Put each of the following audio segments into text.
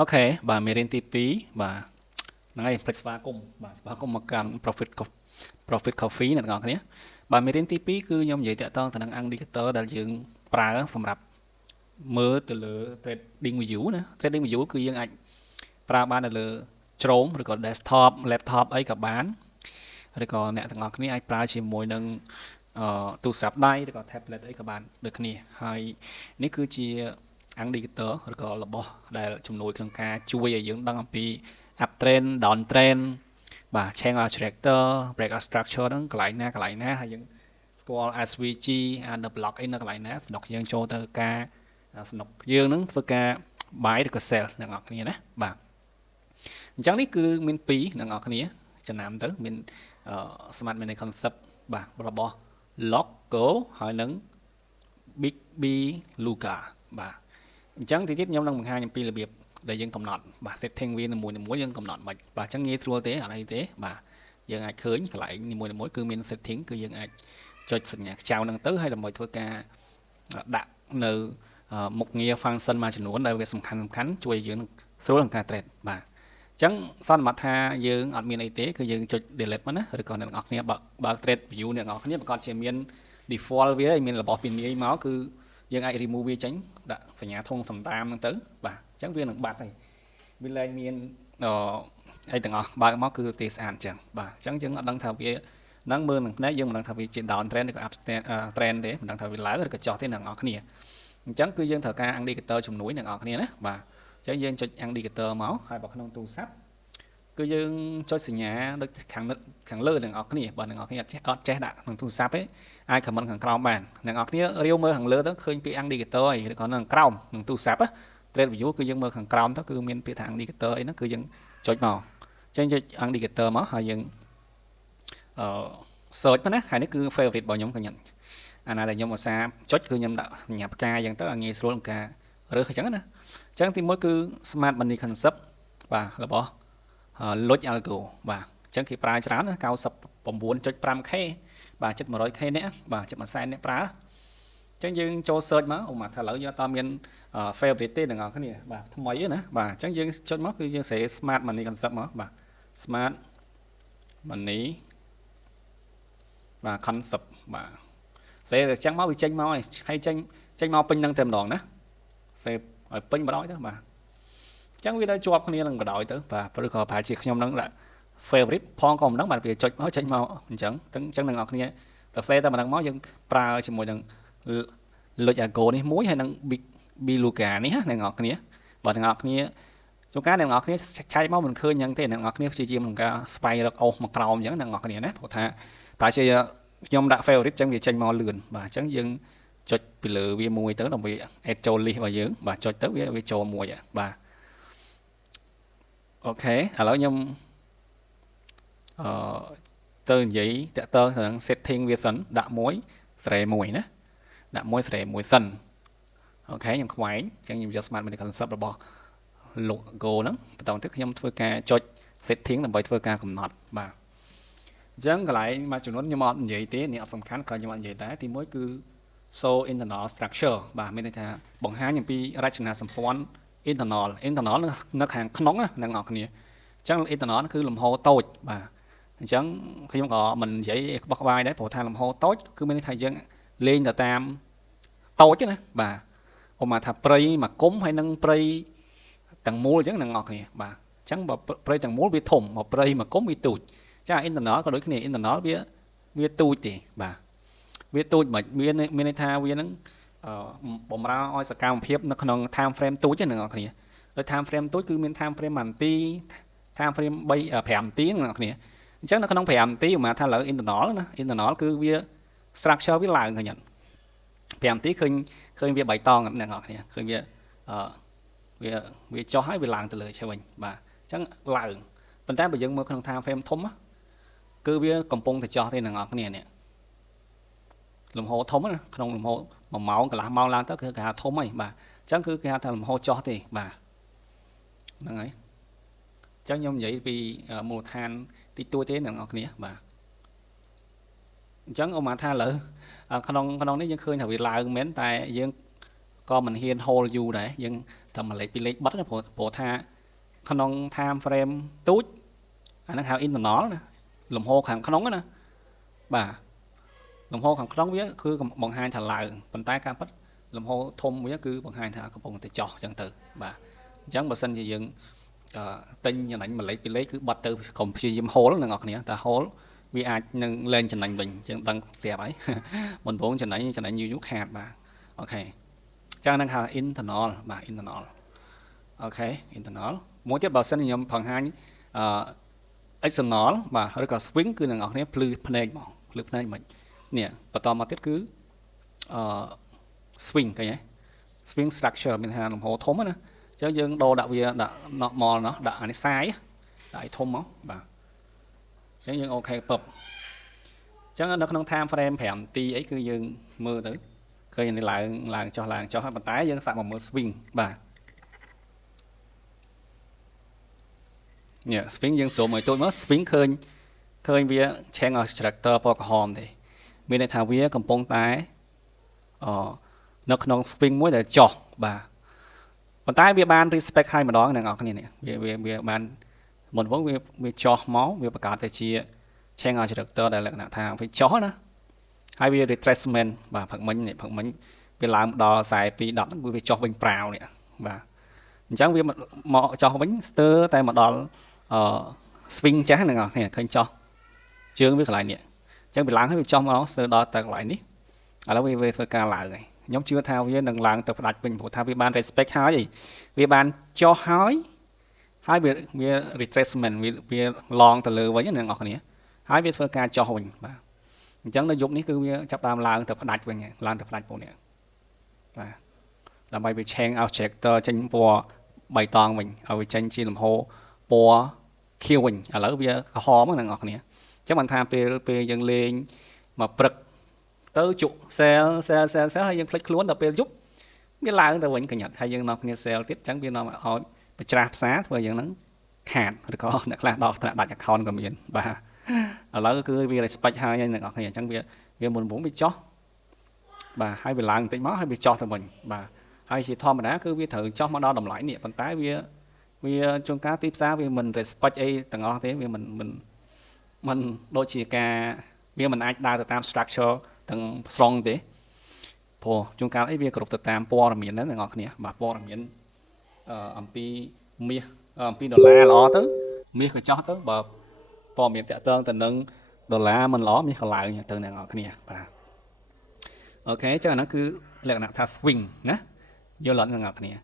អូខេបាទមេរៀនទី2បាទហ្នឹងហើយព្រឹកស្វាគមន៍បាទស្វាគមន៍មកកាន់ Profit Coffee អ្នកទាំងអស់គ្នាបាទមេរៀនទី2គឺខ្ញុំនិយាយតាក់ទងទៅនឹង indicator ដែលយើងប្រើសម្រាប់មើលទៅលើ trading view ណា trading view គឺយើងអាចប្រើបាននៅលើជ្រោមឬក៏ desktop laptop អីក៏បានឬក៏អ្នកទាំងអស់គ្នាអាចប្រើជាមួយនឹងទូរស័ព្ទដៃឬក៏ tablet អីក៏បានដូចគ្នាហើយនេះគឺជា indicator ឬក៏របស់ដែលជំនួយក្នុងការជួយឲ្យយើងដឹងអំពី up trend down trend បាទ channel character breakout structure ហ្នឹងកន្លែងណាហើយយើងស្គាល់ SVG under block អីនៅកន្លែងណាស្នុកយើងចូលទៅការស្នុកយើងហ្នឹងធ្វើការ buy ឬក៏ sell អ្នកនរគ្នាណាបាទអញ្ចឹងនេះគឺមាន2អ្នកនរគ្នាចំណាំទៅមាន smart money concept បាទរបស់ logo ហើយនឹង big b luca បាទអញ្ចឹងទីទៀតខ្ញុំនឹងបង្ហាញអំពីរបៀបដែលយើងកំណត់បាទ setting វានីមួយៗយើងកំណត់មិនបាទអញ្ចឹងងាយស្រួលទេអត់អីទេបាទយើងអាចឃើញកន្លែងនីមួយៗគឺមាន setting គឺយើងអាចចុចសញ្ញាខ្ចៅហ្នឹងទៅហើយដើម្បីធ្វើការដាក់នៅមុខងារ function មួយចំនួនដែលវាសំខាន់ជួយឲ្យយើងស្រួលក្នុងការ trade បាទអញ្ចឹងសន្មតថាយើងអត់មានអីទេគឺយើងចុច delete មកណាឬក៏អ្នកនរគ្នាបើក trade view អ្នកនរគ្នាប្រកាសជាមាន default វាមានរបស់ពីនាយមកគឺយើងអាច remove វាចេញដាក់សញ្ញាធុងសំរាមហ្នឹងទៅបាទអញ្ចឹងវានឹងបាត់ហើយវាលែងមានអីទាំងអស់បើកមកគឺទេស្អាតអញ្ចឹងបាទអញ្ចឹងយើងអត់ដឹងថាវានឹងមើលនឹងភ្នែកយើងមិនដឹងថាវាជា down trend ឬក៏ up trend ទេមិនដឹងថាវាឡើងឬក៏ចុះទេអ្នកនរគ្នាអញ្ចឹងគឺយើងត្រូវការ indicator ជំនួយអ្នកនរគ្នាណាបាទអញ្ចឹងយើងចុច indicator មកហើយបើក្នុងទូរស័ព្ទគឺយើងចុចសញ្ញាដូចខាងលើអ្នកនរគ្នាបើអ្នកនរគ្នាអត់ចេះដាក់ក្នុងទូរស័ព្ទទេអាច comment ខាងក្រោមបានអ្នកនរគ្នារាវមើលខាងលើទៅឃើញពាក្យ indicator អីឬក៏នៅខាងក្រោមក្នុងទូរស័ព្ទ trade view គឺយើងមើលខាងក្រោមទៅគឺមានពាក្យថា indicator អីហ្នឹងគឺយើងចុចមកអញ្ចឹងចុច indicator មកហើយយើងsearch មកណាហើយនេះគឺ favorite របស់ខ្ញុំខ្ញុំអាណាដែលខ្ញុំឧស្សាហ៍ចុចគឺខ្ញុំដាក់សញ្ញាផ្កាអញ្ចឹងទៅឲ្យងាយស្រួលក្នុងការរើសអញ្ចឹងណាអញ្ចឹងទី1គឺ smart money concept បាទរបស់ Lodge Algo បាទអញ្ចឹងគេប្រើច្រើនណា 99.5k បាទជិត 100k នេះបាទជិត 100,000អ្នកប្រើអញ្ចឹងយើងចូល search មកឧមាថាឥឡូវយើងអត់មាន favorite ទេទាំងអស់គ្នាបាទថ្មីណាបាទអញ្ចឹងយើងចុចមកគឺយើងស្រី smart money concept មកបាទ smart money បាទ concept បាទស្រីតែអញ្ចឹងមកវាចេញមកហើយចេញមកពេញនឹងតែម្ដងណាស្រីឲ្យពេញបដ ாய் ទៅបាទអញ្ចឹងវានៅជាប់គ្នានឹងបដ ாய் ទៅបាទឬក៏ប្រហែលជាខ្ញុំនឹងដាក់ favorite ផងក៏មិនដឹងបាទវាចុចមកចេញមកអញ្ចឹងទាំងអ្នកគ្នាតែស្រីតែម្ដងមកយើងប្រើជាមួយនឹង Lodge Algo នេះមួយហើយនឹង Big Luca នេះណាអ្នកគ្នាបើអ្នកគ្នាជួនកាលអ្នកគ្នាឆែកមកមិនឃើញអញ្ចឹងទេអ្នកគ្នាព្យាយាមក្នុងការស្វែងរកអូសមកក្រោមអញ្ចឹងអ្នកគ្នាណាព្រោះថាប្រហែលជាខ្ញុំដាក់ favorite អញ្ចឹងវាចេញមកលឿនបាទអញ្ចឹងយើងចុចពីលើវាមួយទៅដើម្បី add ចូល list របស់យើងបាទចុចទៅវាចូលមួយបាទអូខេឥឡូវខ្ញុំទៅនិយាយតាក់ទងនឹង setting វាសិនដាក់មួយស្រែមួយណាដាក់មួយស្រែមួយសិនអូខេខ្ញុំខ្វែងអញ្ចឹងខ្ញុំយក smart money concept របស់ logo ហ្នឹងបន្តទៅខ្ញុំធ្វើការចុច setting ដើម្បីធ្វើការកំណត់បាទអញ្ចឹងកន្លែងមួយចំនួនខ្ញុំអត់និយាយទេនេះអត់សំខាន់ក៏ខ្ញុំអត់និយាយដែរទី1គឺ show internal structure បាទមានន័យថាបង្ហាញអំពីរចនាសម្ព័ន្ធ internal នៅខាងក្នុងណាអ្នកនរគ្នាអញ្ចឹង internal គឺលំហតូចបាទអញ្ចឹងខ្ញុំក៏មិននិយាយក្បោះក្បាយដែរព្រោះថាលំហតូចគឺមានន័យថាយើងលេងទៅតាមតូចណាបាទឧបមាថាព្រៃមួយគុំហើយនឹងព្រៃទាំងមូលអញ្ចឹងអ្នកនរគ្នាបាទអញ្ចឹងបើព្រៃទាំងមូលវាធំបើព្រៃមួយគុំវាទូចចា internal ក៏ដូចគ្នា internal វាទូចទេបាទវាទូចមិនមានន័យថាវានឹងបំរើឲ្យសកម្មភាពនៅក្នុង time frame ទូចហ្នឹងអ្នកនរគ្នាដោយ time frame ទូចគឺមាន time frame 1នាទី time frame 3 5នាទីអ្នកនរគ្នាអញ្ចឹងនៅក្នុង5នាទីឧបមាថាឥឡូវ internal ណា internal គឺវា structure វាឡើងឃើញអត់5នាទីឃើញវាបៃតងអ្នកនរគ្នាឃើញវាចុះហើយវាឡើងទៅលើឆ្វេងបាទអញ្ចឹងឡើងប៉ុន្តែបើយើងមើលក្នុង time frame ធំគឺវាកំពុងតែចុះទេអ្នកនរគ្នានេះលំហធំណាក្នុងលំហ1ម៉ោងកន្លះម៉ោងឡើងទៅគឺគេហៅធំហើយបាទអញ្ចឹងគឺគេហៅថាលំហចុះទេបាទហ្នឹងហើយអញ្ចឹងខ្ញុំនិយាយពីមូលដ្ឋានតិចតួចទេអ្នកនរគ្នាបាទអញ្ចឹងឧបមាថាឥឡូវក្នុងនេះយើងឃើញថាវាឡើងមែនតែយើង có mình hiên hold you đấy nhưng tầm mà lấy pi lấy bắt nó bộ tha khăn time frame tút anh đang hào internal nè lồng hô hàng khăn nóng nè bà lồng hô hàng khăn nóng với cứ bằng hai thằng lại bàn tay cam bắt lồng hô thôm với cứ bằng hai thằng có bằng từ trò chẳng từ bà chẳng bà sinh gì dựng tinh như này mà lấy pi lấy cứ bắt từ còn chỉ dìm hố là ngọt nè ta hố vì ai nâng lên trên này bình chẳng tăng xe ấy mình vốn trên này nhiều chút hạt bà ok cho nên là internal bà internal ok internal muốn tiếp bảo sinh nhóm phần hai external bà rất là swing cứ là ngọc này blue plane mình nè và to mà tiếp cứ swing cái nhé swing structure mình hàng đồng hồ thốn á chứ dương đồ đạo về đã nọ mò nó đã anh sai đại thôm máu bà chứ dương ok bập chứ nó không tham frame phèm ti ấy cứ dương mưa tới khơi này làng cho hai bàn tay dương sạc một mưa swing bà nè swing dương số mấy tôi mất swing khơi vía chen ở tractor bọc hòm thì bên này thằng vía cầm bông tái nó không swing mới để chọc bà bàn tay vía ban respect hai mà đó này ngọc này nè vía ban một vốn vía cho máu vía bạc cả chia chen ở tractor đây là thằng phải chó nữa hai vía retracement bà phật mình vía làm đò xài pi đập vía cho bình prào nè bà chẳng vía mọ cho bánh stir tay mà đò swing chán này ngọc này khơi cho chưa biết lại nè chẳng bị lãng hết trong nó sơ đo tặng lại ní ở đó về ca lại này nhóm chưa thao với đừng lãng tập đặt bình bộ thao với ban respect hỏi gì vì ban cho hỏi hai việc retracement vì long từ lừa với những ngọc này hai việc phơi ca cho mình mà chẳng nó dùng ní cứ chấp đam lãng tập đặt về nhà lãng tập đặt bộ này là bài về chen object tranh bò bài toàn mình ở tranh chi làm hồ bò kêu mình ở đó bây ho mất là ngọc này chắc bạn tham pe dân lên mà bật tới chục xe hay dân click luôn tập pe giúp cái là người ta vẫn cần nhận hay dân nọc nghe xe tiếp chẳng biết nó mà hỏi bị trap sát và dân nó khàn rồi có đặt là đọc đặt account của mình và ở đó cứ vì respect hai nhân ngọc này chẳng biết vì muốn bị chó và hai bị làng tính máu hay bị cho từ mình và hai chỉ thò mà đá cứ vì thử cho mà đo đồng lại nhẹ bàn tay vì trong cá tiếp xa vì mình respect ấy tầng o thế vì mình đôi chỉ cả vì mình ai đa từ tam structure từng strong thế, po chúng ta ấy vì group từ tam po là miền đó là ngọc này, mà po là miền pi mía pi đô la lo tới mía cái cho tới bờ po miền tệ tương từ nâng đô la mình lo mía còn lại từ này ngọc này, và ok cho nó cứ là nặng tha swing nè, vô lẫn là ngọc này,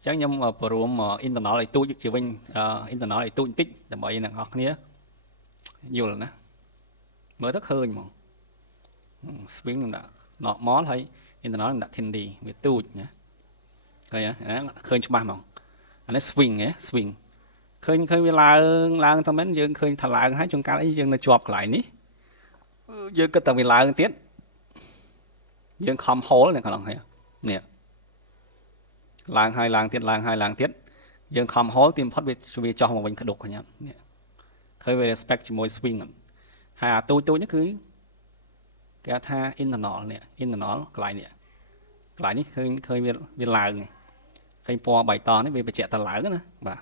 chắc nhưng mà program internal lại tu chịu bên internal lại tu tích là bởi là ngọc này nhiều lần á mới thức hơi mà swing đã nọ mó thấy internal đã thiên đi về tu nhé coi á khơi cho ba mỏng anh ấy swing nhé swing khơi về là thằng mấy dương khơi thằng là hai trong cá ấy dương là chọp lại ní dương cái tầng về là tiết dương không hố này còn hay nè làng hai làng tiết dương không hố tìm phát về cho một mình cái đục nhá khơi về respect cho mỗi swing hà tôi nhất cứ cái tha internal nè internal lại ní khơi về làng này khơi po bài to này về chạy tà làng nữa và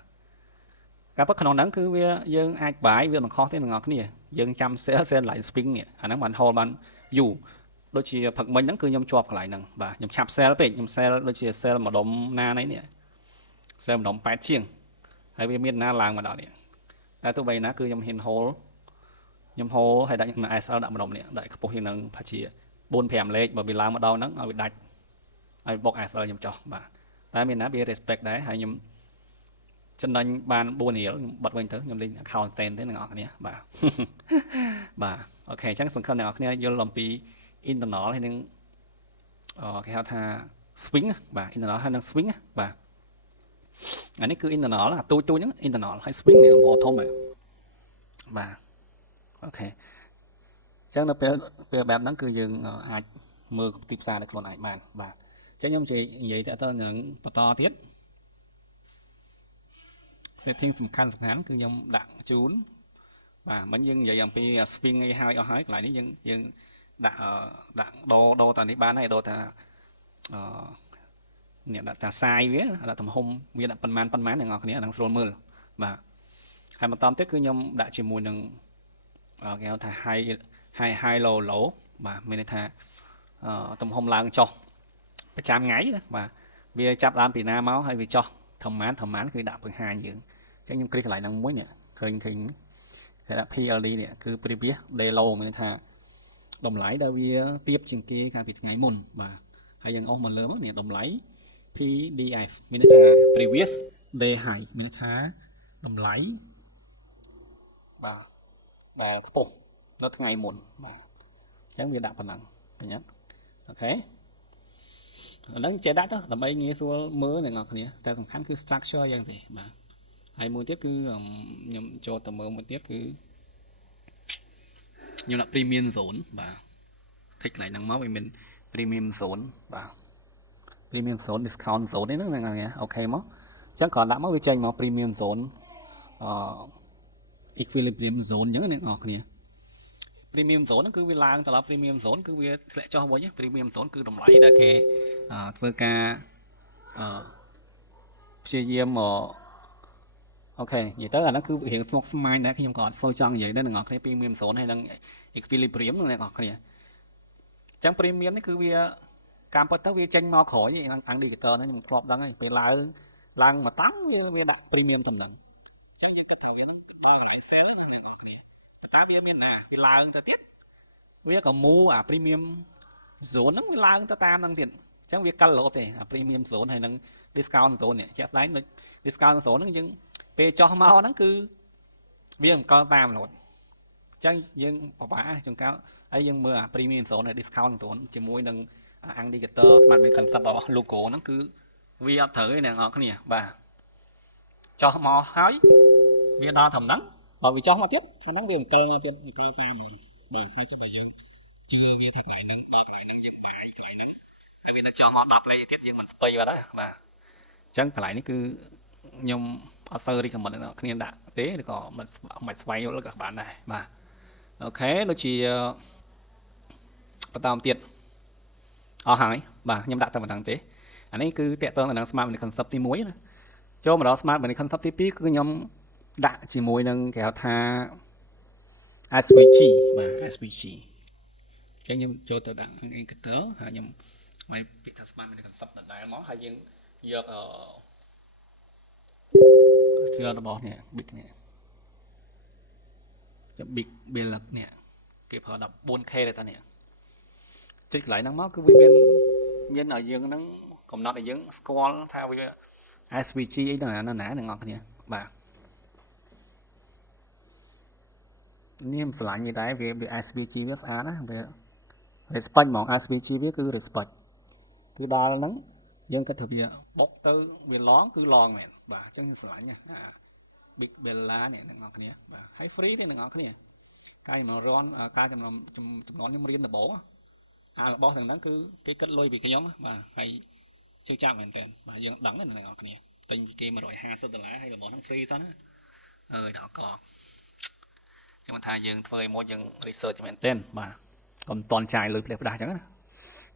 các bất khả năng cứ về dương ai bài về bằng khó thế là ngọt nè dương chăm sẽ lại swing nè anh ấy bạn hold bạn dù đôi khi phật mình nó cứ nhom chọp lại nè và nhom chạp xe nó nhom xe đôi khi xe mà đom na đấy nè xe mà đom bát chiêng hay về miền na làng mà đó nè tại tụi bay nó cứ nhom hiền hố hay đại những ai sao đạm mà đồng nè đại các bộ hiện năng phải chỉ buôn phèm lên bởi vì làm ở đâu nó ở bị đạch ai bọc ai sao nhom chọp và tại miền nó bị respect đấy hay nhom cho nên ban buôn hiểu bật bên thứ nhom lên account tên thế này ngọt nè bà ok chắc sẵn khăn này ngọt nè vô làm pi internal hay năng cái how tha swing và internal hay năng swing và anh ấy cứ internal là tôi nhớ internal hay swing này làm hồ thôm mà và ok chắc nó về bẹp nó cứ dừng ai mưa tiếp xa được luôn này bàn và chắc nhóm chị vậy thì tôi nhận to tiết setting sầm khăn cứ nhóm đặng chún và mấy dân vậy làm pi swing hay hỏi lại ní dân đặng đô tà ní bán hay đô tà អ្នកដាក់តាសាយវាដាក់ទំហំវាដាក់ប៉ុន្មានអ្នកនរគ្នានឹងស្រួលមើលបាទហើយបន្តទៀតគឺខ្ញុំដាក់ជាមួយនឹងគេហៅថា high low low បាទមានន័យថាទំហំឡើងចុះប្រចាំថ្ងៃណាបាទវាចាប់ដើមពីណាមកហើយវាចុះធម្មតាគឺដាក់បង្ហាញយើងអញ្ចឹងខ្ញុំគ្រីកន្លែងហ្នឹងមួយនេះឃើញគេដាក់ PLD នេះគឺ previous day low មានន័យថាតម្លៃដែលវាទៀបជាងគេកាលពីថ្ងៃមុនបាទហើយយើងអស់មកលើមកនេះតម្លៃ PDF មានន័យថា previous day high មានន័យថាតម្លៃបាទដែលខ្ពស់នៅថ្ងៃមុនបាទអញ្ចឹងវាដាក់ប៉ុណ្ណឹងឃើញទេអូខេអាហ្នឹងចេះដាក់ទៅដើម្បីងាយស្រួលមើលអ្នកនរគ្នាតែសំខាន់គឺ structure យ៉ាងទេបាទហើយមួយទៀតគឺខ្ញុំចូលទៅមើលមួយទៀតគឺខ្ញុំដាក់ premium zone បាទ thích កន្លែងហ្នឹងមកវាមាន premium zone បាទ premium zone discount zone នេះហ្នឹងណាអូខេមកអញ្ចឹងគ្រាន់ដាក់មកវាចេញមក premium zone equilibrium zone អញ្ចឹងអ្នកនរគ្នា premium zone ហ្នឹងគឺវាឡើងទៅដល់ premium zone គឺវាធ្លាក់ចុះវិញ premium zone គឺតម្លៃដែលគេធ្វើការព្យាយាមអូខេនិយាយទៅអាហ្នឹងគឺរៀងស្មុគស្មាញដែរខ្ញុំក៏អត់សូវចង់និយាយដែរអ្នកនរគ្នា premium zone ហើយនឹង equilibrium អ្នកនរគ្នាអញ្ចឹង premium នេះគឺវាកម្មពិតទៅវាចេញមកក្រោយអង្គ indicator ហ្នឹងខ្ញុំធ្លាប់ដឹងហើយពេលឡើងមកតាំងវាដាក់ premium តំណឹងអញ្ចឹងយើងគិតថាវានឹងដល់កន្លែង sale ណាអ្នកនរគ្នាប៉ុន្តែវាមានណាវាឡើងទៅទៀតវាក៏មូអា premium zone ហ្នឹងវាឡើងទៅតាមហ្នឹងទៀតអញ្ចឹងវាកិលរត់ទេអា premium zone ហើយនឹង discount zone នេះជាក់ស្ដែងដូច discount zone ហ្នឹងយើងពេលចោះមកហ្នឹងគឺវាមិនកិលតាមរត់អញ្ចឹងយើងពិបាកចង្កល់ហើយយើងមើលអា premium zone ហើយ discount zone ជាមួយនឹង indicator smart money concept របស់ logo ហ្នឹងគឺវាអត់ត្រូវទេអ្នកនរគ្នាបាទចោះមកហើយវាដល់ត្រឹមហ្នឹងបើវាចោះមកទៀតអាហ្នឹងវាមិនកិលមកទៀតមិនកិលតាមរត់បាទហើយចាំបើយើងជឿវាថាកន្លែងហ្នឹងដល់កន្លែងហ្នឹងយើងបាយកន្លែងហ្នឹងហើយវានៅចោះមក10លេខទៀតយើងមិនស្ពៃបាត់ណាបាទអញ្ចឹងកន្លែងនេះគឺខ្ញុំអត់សូវ recommend អ្នកគ្នាដាក់ទេឬក៏មិនស្វែងយល់ក៏បានដែរបាទអូខេដូចជាបន្តទៀតអស់ហើយបាទខ្ញុំដាក់តែប៉ុណ្្នឹងទេអានេះគឺតកតងទៅនឹង smart money concept ទី1ណាចូលមកដល់ smart money concept ទី2គឺខ្ញុំដាក់ជាមួយនឹងគេហៅថា SVG បាទ SVG អញ្ចឹងខ្ញុំចូលទៅដាក់ indicator ហើយខ្ញុំឲ្យពាក្យថា smart money concept ដដែលមកហើយយើងយករបស់នេះ big នេះចាំ big bill នេះគេប្រើ 14k ទេតានេះចុចកន្លែងហ្នឹងមកគឺវាមានឲ្យយើងហ្នឹងកំណត់ឲ្យយើងស្គាល់ថាវា SVG អីហ្នឹងណាអ្នកនរគ្នាបាទនេះមិនឆ្លាញ់វាដែរវា SVG វាស្អាតណាវា respect ហ្មង SVG វាគឺ respect គឺដល់ហ្នឹងយើងគិតថាវាបុកទៅវា long គឺ long មែនបាទអញ្ចឹងឆ្លាញ់ណា big bella នេះអ្នកនរគ្នាបាទហើយ free ទេអ្នកនរគ្នាការចំនួនការចំនួនខ្ញុំរៀនដំបូងរបស់ទាំងហ្នឹងគឺគេគិតលុយពីខ្ញុំបាទហើយជឿចាប់មែនតើបាទយើងដឹងណាអ្នកនរគ្នាទិញពីគេ$150ហើយរបស់ហ្នឹង free សោះណាអើយដល់កចឹងមិនថាយើងធ្វើឲ្យមួយយើង research មែនតើបាទកុំតន់ចាយលុយផ្លេសផ្ដាស់ចឹងណា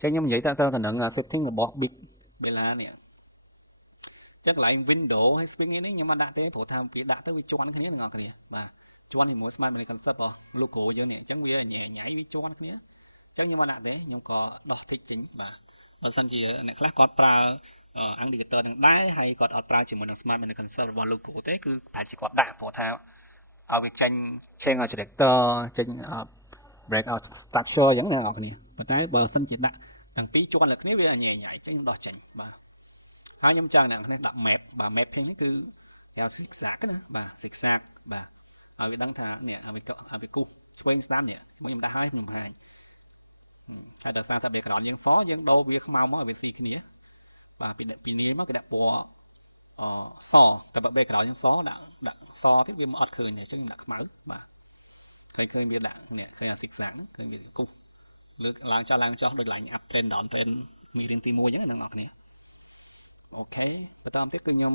ចឹងខ្ញុំនិយាយទៅនឹង setting របស់ big bella នេះចឹងកន្លែង window ហើយ swing នេះខ្ញុំអត់ដាក់ទេព្រោះថាវាដាក់ទៅវាជន់គ្នាអ្នកនរគ្នាបាទជន់ជាមួយ smart money concept របស់ logo យើងនេះអញ្ចឹងវាញ៉ៃវាជន់គ្នាអញ្ចឹងខ្ញុំអត់ដាក់ទេខ្ញុំក៏ដោះ tick ចេញបាទបើសិនជាអ្នកខ្លះគាត់ប្រើ indicator នឹងដែរហើយគាត់អត់ប្រើជាមួយនឹង smart money concept របស់ logo ទេគឺប្រហែលជាគាត់ដាក់ព្រោះថាឲ្យវាចេញ change character ចេញ breakout structure អញ្ចឹងអ្នកនរគ្នាប៉ុន្តែបើសិនជាដាក់ទាំងពីរជាន់លើគ្នាវាញ៉ៃអញ្ចឹងខ្ញុំដោះចេញបាទហើយខ្ញុំចង់អ្នកនរគ្នាដាក់ map បាទ mapping នេះគឺគេហៅ zigzag ណាបាទ zigzag បាទឲ្យវាដឹងថានេះឲ្យវាគូសឆ្វេងស្ដាំនេះខ្ញុំដាក់ឲ្យខ្ញុំបង្ហាញហើយដល់សារថា background យើងសយើងដូរវាខ្មៅមកឲ្យវាស៊ីគ្នាបាទពីនាយមកគេដាក់ពណ៌សតែបើ background យើងសដាក់សទៀតវាមិនអត់ឃើញទេអញ្ចឹងខ្ញុំដាក់ខ្មៅបាទឃើញវាដាក់នេះឃើញអា zigzag ហ្នឹងឃើញវាគូសលើកឡើងចុះដូច line up trend down trend មេរៀនទី1អញ្ចឹងអ្នកនរគ្នាអូខេបន្តទៀតគឺខ្ញុំ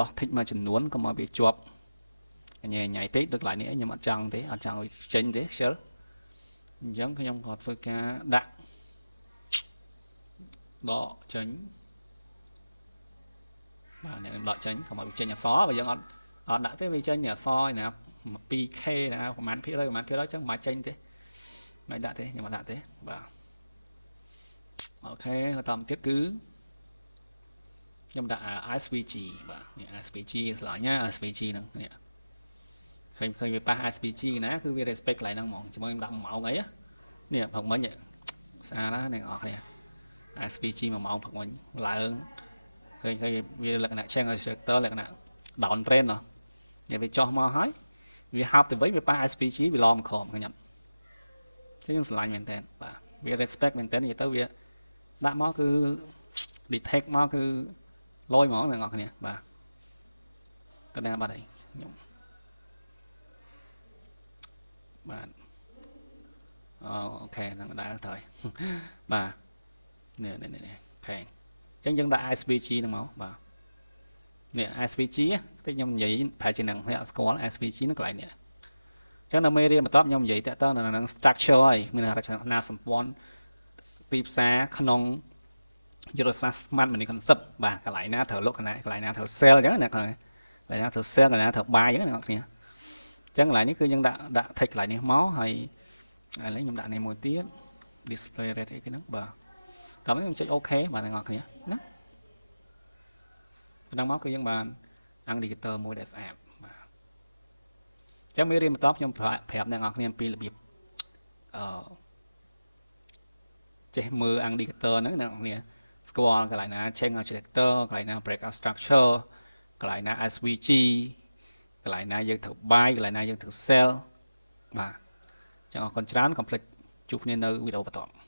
ដោះ tick មួយចំនួនកុំឲ្យវាជាប់ញ៉ៃពេកដូចកន្លែងនេះខ្ញុំអត់ចង់ទេអត់ចង់ឲ្យចេញទេខ្ជិលអញ្ចឹងខ្ញុំក៏ធ្វើការដាក់ ដកចេញបាទអ្នកដកចេញកុំឲ្យវាចេញអក្សរបើយើងអត់ដាក់ទេវាចេញអក្សរណា 2k ណាប្រហែលភាគរយអញ្ចឹងមិនចេញទេមិនដាក់ទេខ្ញុំអត់ដាក់ទេបាទអូខេបន្តទៀតគឺខ្ញុំដាក់ SVG បាទនេះ SVG ស្លាញ់ណា SVG ហ្នឹងនេះឃើញវាប៉ះ SVG ណាគឺវា respect កន្លែងហ្នឹងហ្មងជាមួយខ្ញុំដាក់1ម៉ោងអីនេះផឹកមិញស្អាតណាស់អ្នកនរគ្នា SVG 1ម៉ោងផឹកមិញឡើងឃើញវាលក្ខណៈ change instructor លក្ខណៈ down trend ណោះនេះវាចោះមកហើយវាហប់ទៅវិញវាប៉ះ SVG វាឡំក្រោមឃើញអត់ចឹងខ្ញុំស្រឡាញ់មែនតើបាទវា respect មែនតើនិយាយទៅវាដាក់មកគឺ detect មកគឺលយហ្មងអ្នកនរគ្នាបាទតើណាបាត់អីខ្ញុំបាទអូខេហ្នឹងដែរទៅហើយបាទនេះអូខេអញ្ចឹងយើងដាក់ SVG ហ្នឹងមកបាទនេះ SVG តិចខ្ញុំនិយាយប្រហែលជានឹងអ្នកស្គាល់ SVG ហ្នឹងកន្លែងនេះអញ្ចឹងនៅមេរៀនបន្ទាប់ខ្ញុំនិយាយតើតើនៅនឹង structure ហើយមានរចនាសម្ព័ន្ធទីផ្សារក្នុងយុទ្ធសាស្ត្រ smart money concept បាទកន្លែងណាត្រូវលក់កន្លែងណាត្រូវ sell អញ្ចឹងណាកន្លែងណាត្រូវ sell កន្លែងណាត្រូវ buy អញ្ចឹងអ្នកនរគ្នាអញ្ចឹងកន្លែងនេះគឺយើងដាក់ take កន្លែងនេះមកហើយឥឡូវខ្ញុំដាក់នេះមួយទៀត display rate អីគេហ្នឹងបាទតាមនេះខ្ញុំចុច OK បាទអ្នកនរគ្នាណាប៉ុណ្ណឹងមកគឺយើងបានអង្គ indicator មួយដែលស្អាតបាទអញ្ចឹងមេរៀនបន្តខ្ញុំប្រាប់អ្នកនរគ្នាអំពីរបៀបចេះមើល indicator ហ្នឹងអ្នកនរគ្នាស្គាល់កន្លែងណា change instructor កន្លែងណា breakout structure កន្លែងណា SVG កន្លែងណាយើងត្រូវ buy កន្លែងណាយើងត្រូវ sell បាទអញ្ចឹងអរគុណច្រើនកុំភ្លេចជួបគ្នានៅវីដេអូបន្ត